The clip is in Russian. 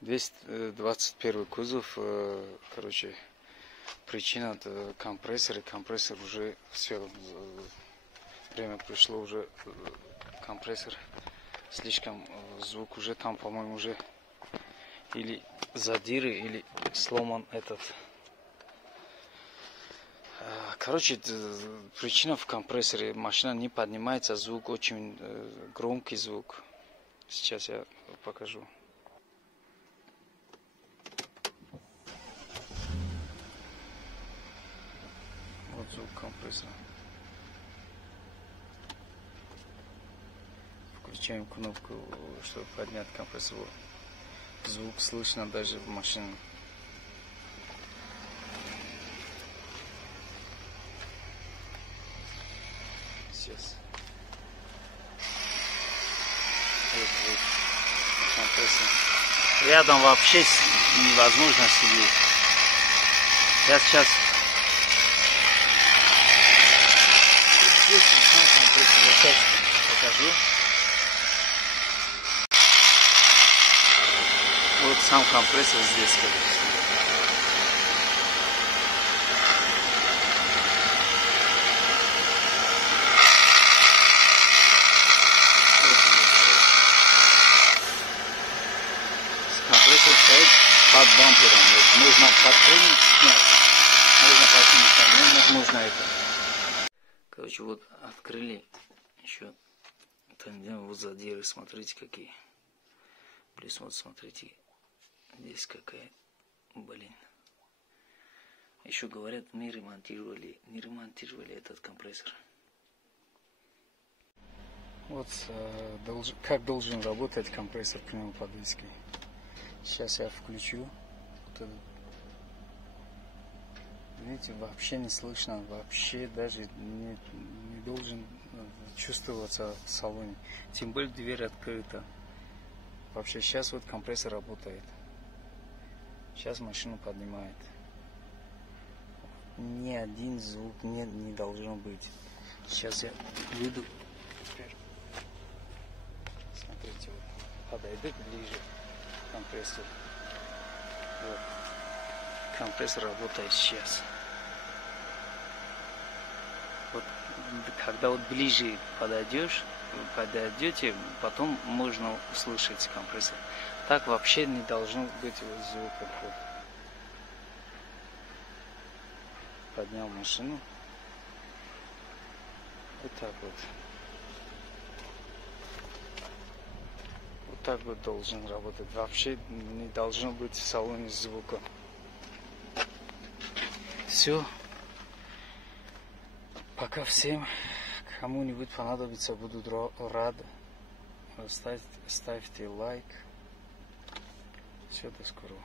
221 кузов, короче, причина это компрессор, уже все, время пришло, уже компрессор слишком, звук уже там, по-моему, уже или задиры, или сломан этот. Короче, причина в компрессоре, машина не поднимается, звук очень громкий звук. Сейчас я покажу. Вот звук компрессора. Включаем кнопку, чтобы поднять компрессор. Звук слышно даже в машине. Сейчас. Вот звук компрессора. Рядом вообще невозможно сидеть. Я сейчас покажу. Вот сам компрессор здесь. Компрессор стоит под бампером. Вот нужно подклинить, снять. Можно починить, но нужно это. Короче, вот открыли еще тандем, вот задиры, смотрите какие. Плюс вот смотрите, здесь какая, блин. Еще говорят, не ремонтировали этот компрессор. Вот как должен работать компрессор пневмоподвески. Сейчас я включу. Вот этот. Видите, вообще не слышно, вообще даже не должен чувствоваться в салоне. Тем более дверь открыта. Вообще сейчас вот компрессор работает. Сейчас машину поднимает. Ни один звук не должно быть. Сейчас я выйду. Смотрите, вот подойду ближе к компрессору. Вот. Компрессор работает сейчас. Вот, когда вот ближе подойдете, потом можно услышать компрессор. Так вообще не должно быть звука. Вот. Поднял машину. Вот так вот. Вот так вот должен работать. Вообще не должно быть в салоне звука. Все. Пока всем, кому-нибудь понадобится, буду рад. Ставьте лайк. Все, до скорого.